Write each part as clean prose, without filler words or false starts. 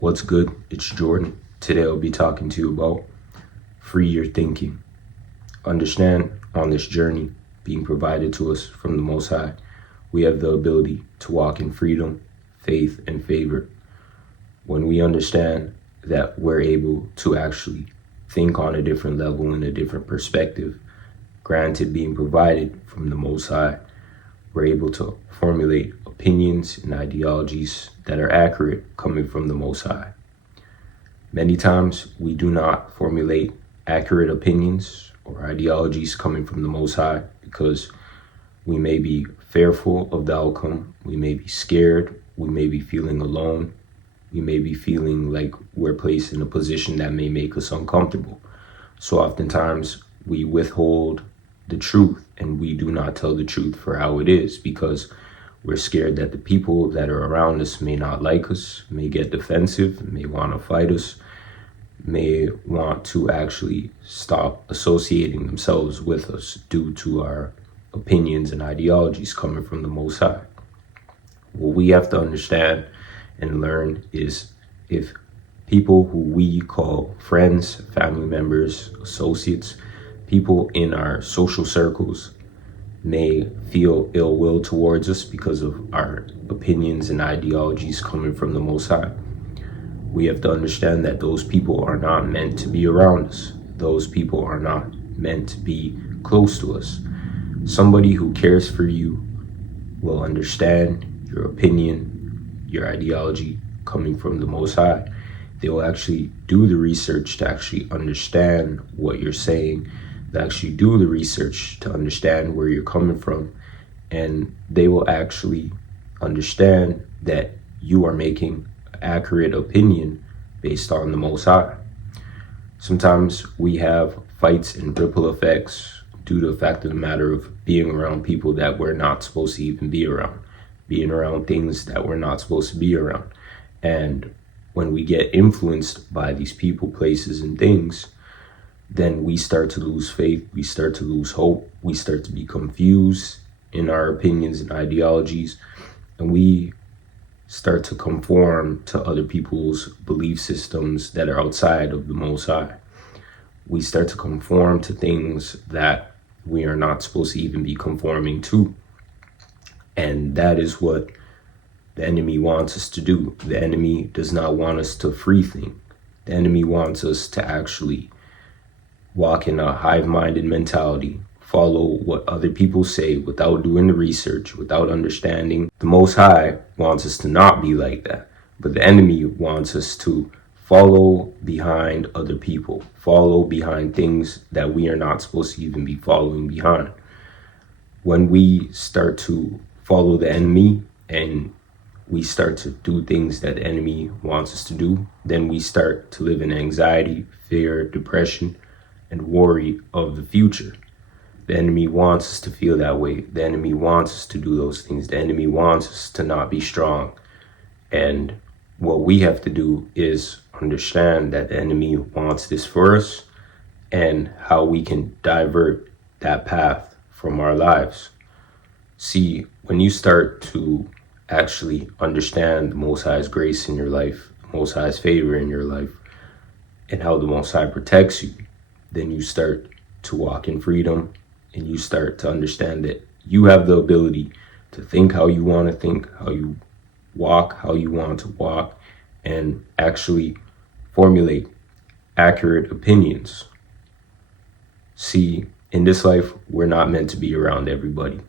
What's good? It's Jordan. Today I'll be talking to you about free your thinking. Understand, on this journey being provided to us from the Most High, we have the ability to walk in freedom, faith, and favor. When we understand that we're able to actually think on a different level and a different perspective, granted being provided from the Most High, we're able to formulate opinions and ideologies that are accurate coming from the Most High. Many times we do not formulate accurate opinions or ideologies coming from the Most High because we may be fearful of the outcome, we may be scared, we may be feeling alone, we may be feeling like we're placed in a position that may make us uncomfortable. So oftentimes we withhold the truth and we do not tell the truth for how it is because we're scared that the people that are around us may not like us, may get defensive, may want to fight us, may want to actually stop associating themselves with us due to our opinions and ideologies coming from the Most High. What we have to understand and learn is if people who we call friends, family members, associates, people in our social circles may feel ill will towards us because of our opinions and ideologies coming from the Most High. We have to understand that those people are not meant to be around us. Those people are not meant to be close to us. Somebody who cares for you will understand your opinion, your ideology coming from the Most High. They will actually do the research to actually understand what you're saying, to actually do the research to understand where you're coming from, and they will actually understand that you are making accurate opinion based on the Most High. Sometimes we have fights and ripple effects due to the fact of the matter of being around people that we're not supposed to even be around, being around things that we're not supposed to be around. And when we get influenced by these people, places, and things, then we start to lose faith, we start to lose hope, we start to be confused in our opinions and ideologies, and we start to conform to other people's belief systems that are outside of the Most High. We start to conform to things that we are not supposed to even be conforming to. And that is what the enemy wants us to do. The enemy does not want us to free think. The enemy wants us to actually walk in a hive-minded mentality, follow what other people say without doing the research, without understanding. The Most High wants us to not be like that, but the enemy wants us to follow behind other people, follow behind things that we are not supposed to even be following behind. When we start to follow the enemy and we start to do things that the enemy wants us to do, then we start to live in anxiety, fear, depression, and worry of the future. The enemy wants us to feel that way. The enemy wants us to do those things. The enemy wants us to not be strong. And what we have to do is understand that the enemy wants this for us and how we can divert that path from our lives. See, when you start to actually understand the Most High's grace in your life, the Most High's favor in your life, and how the Most High protects you, then you start to walk in freedom and you start to understand that you have the ability to think how you want to think, how you walk, how you want to walk, and actually formulate accurate opinions. See, in this life, we're not meant to be around everybody.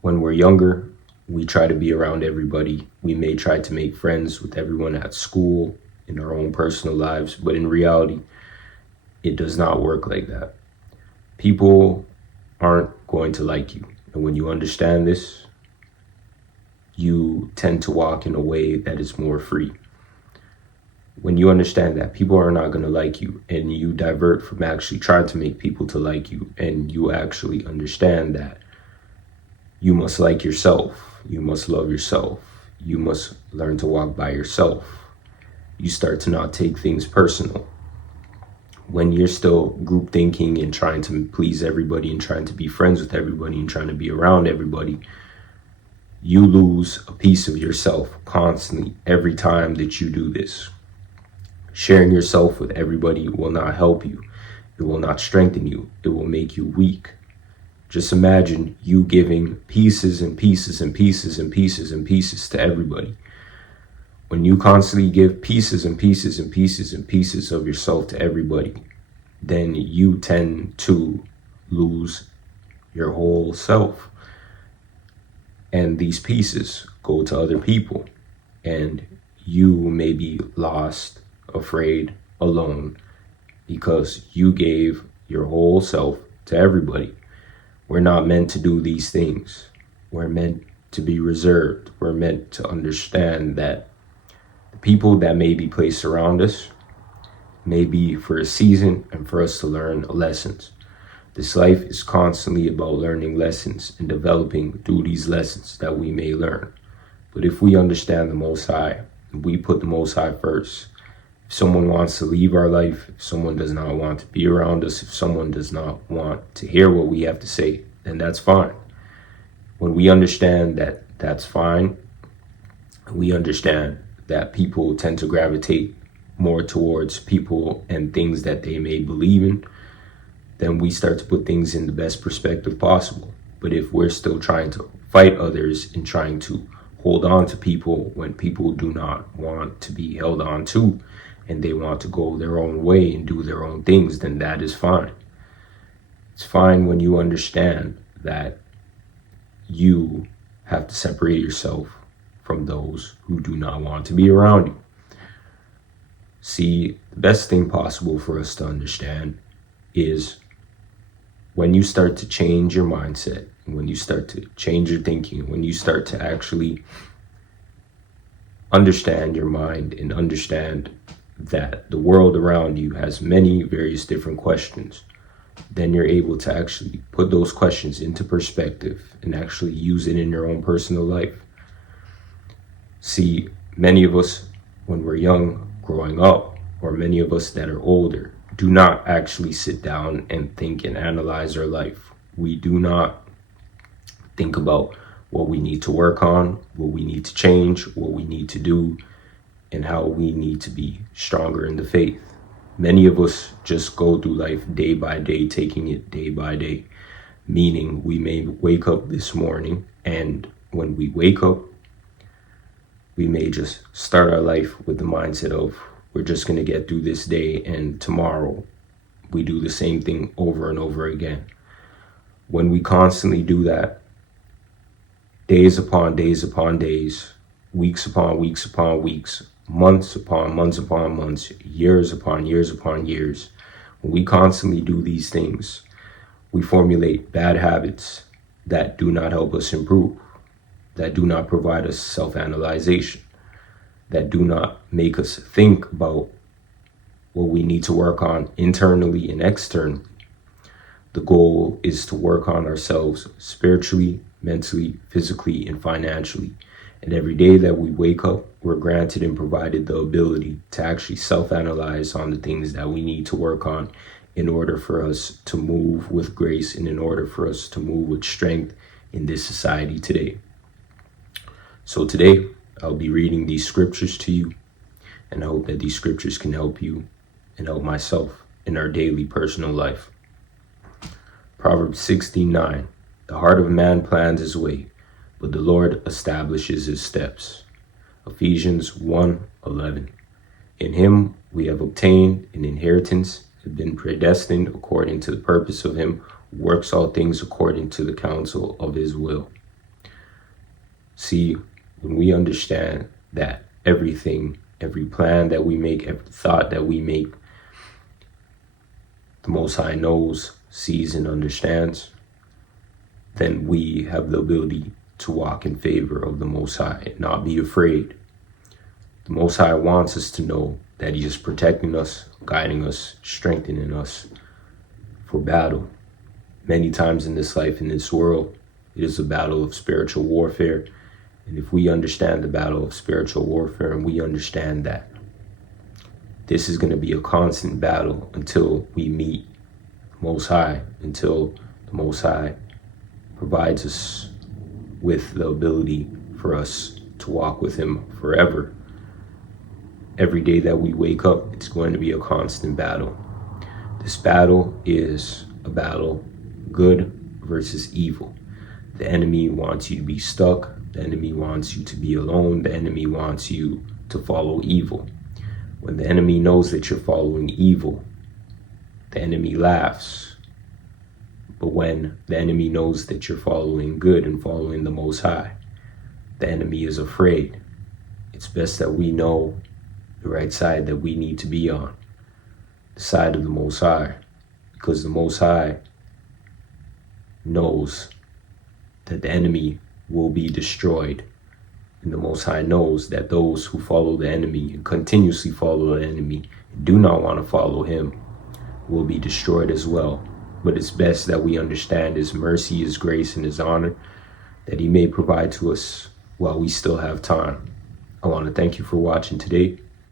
When we're younger, we try to be around everybody. We may try to make friends with everyone at school, in our own personal lives, but in reality, it does not work like that. People aren't going to like you. And when you understand this, you tend to walk in a way that is more free. When you understand that people are not going to like you and you divert from actually trying to make people to like you, and you actually understand that you must like yourself, you must love yourself, you must learn to walk by yourself, you start to not take things personal. When you're still group thinking and trying to please everybody and trying to be friends with everybody and trying to be around everybody, You lose a piece of yourself constantly every time that you do this. Sharing yourself with everybody will not help you. It will not strengthen you. It will make you weak. Just imagine you giving pieces and pieces and pieces and pieces and pieces to everybody. When you constantly give pieces and pieces and pieces and pieces of yourself to everybody, then you tend to lose your whole self. And these pieces go to other people. And you may be lost, afraid, alone, because you gave your whole self to everybody. We're not meant to do these things. We're meant to be reserved. We're meant to understand that the people that may be placed around us may be for a season and for us to learn lessons. This life is constantly about learning lessons and developing through these lessons that we may learn. But if we understand the Most High, we put the Most High first. If someone wants to leave our life, if someone does not want to be around us, if someone does not want to hear what we have to say, then that's fine. When we understand that that's fine, we understand that people tend to gravitate more towards people and things that they may believe in, then we start to put things in the best perspective possible. But if we're still trying to fight others and trying to hold on to people when people do not want to be held on to and they want to go their own way and do their own things, then that is fine. It's fine when you understand that you have to separate yourself from those who do not want to be around you. See, the best thing possible for us to understand is when you start to change your mindset, when you start to change your thinking, when you start to actually understand your mind and understand that the world around you has many various different questions, then you're able to actually put those questions into perspective and actually use it in your own personal life. See, many of us, when we're young, growing up, or many of us that are older, do not actually sit down and think and analyze our life. We do not think about what we need to work on, what we need to change, what we need to do, and how we need to be stronger in the faith. Many of us just go through life day by day, taking it day by day, meaning we may wake up this morning, and when we wake up, we may just start our life with the mindset of we're just going to get through this day, and tomorrow we do the same thing over and over again. When we constantly do that, days upon days upon days, weeks upon weeks upon weeks, months upon months upon months, years upon years upon years, when we constantly do these things, we formulate bad habits that do not help us improve, that do not provide us self-analyzation, that do not make us think about what we need to work on internally and externally. The goal is to work on ourselves spiritually, mentally, physically, and financially. And every day that we wake up, we're granted and provided the ability to actually self-analyze on the things that we need to work on in order for us to move with grace and in order for us to move with strength in this society today. So today, I'll be reading these scriptures to you, and I hope that these scriptures can help you and help myself in our daily personal life. Proverbs 16:9. The heart of man plans his way, but the Lord establishes his steps. Ephesians 1:11. In him we have obtained an inheritance, have been predestined according to the purpose of him who works all things according to the counsel of his will. See, when we understand that everything, every plan that we make, every thought that we make, the Most High knows, sees, and understands, then we have the ability to walk in favor of the Most High and not be afraid. The Most High wants us to know that he is protecting us, guiding us, strengthening us for battle. Many times in this life, in this world, it is a battle of spiritual warfare. And if we understand the battle of spiritual warfare and we understand that this is going to be a constant battle until we meet the Most High, until the Most High provides us with the ability for us to walk with him forever. Every day that we wake up, it's going to be a constant battle. This battle is a battle good versus evil. The enemy wants you to be stuck. The enemy wants you to be alone. The enemy wants you to follow evil. When the enemy knows that you're following evil, the enemy laughs. But when the enemy knows that you're following good and following the Most High, the enemy is afraid. It's best that we know the right side that we need to be on, the side of the Most High, because the Most High knows that the enemy will be destroyed. And the Most High knows that those who follow the enemy and continuously follow the enemy and do not want to follow him will be destroyed as well. But it's best that we understand his mercy, his grace, and his honor that he may provide to us while we still have time. I want to thank you for watching today.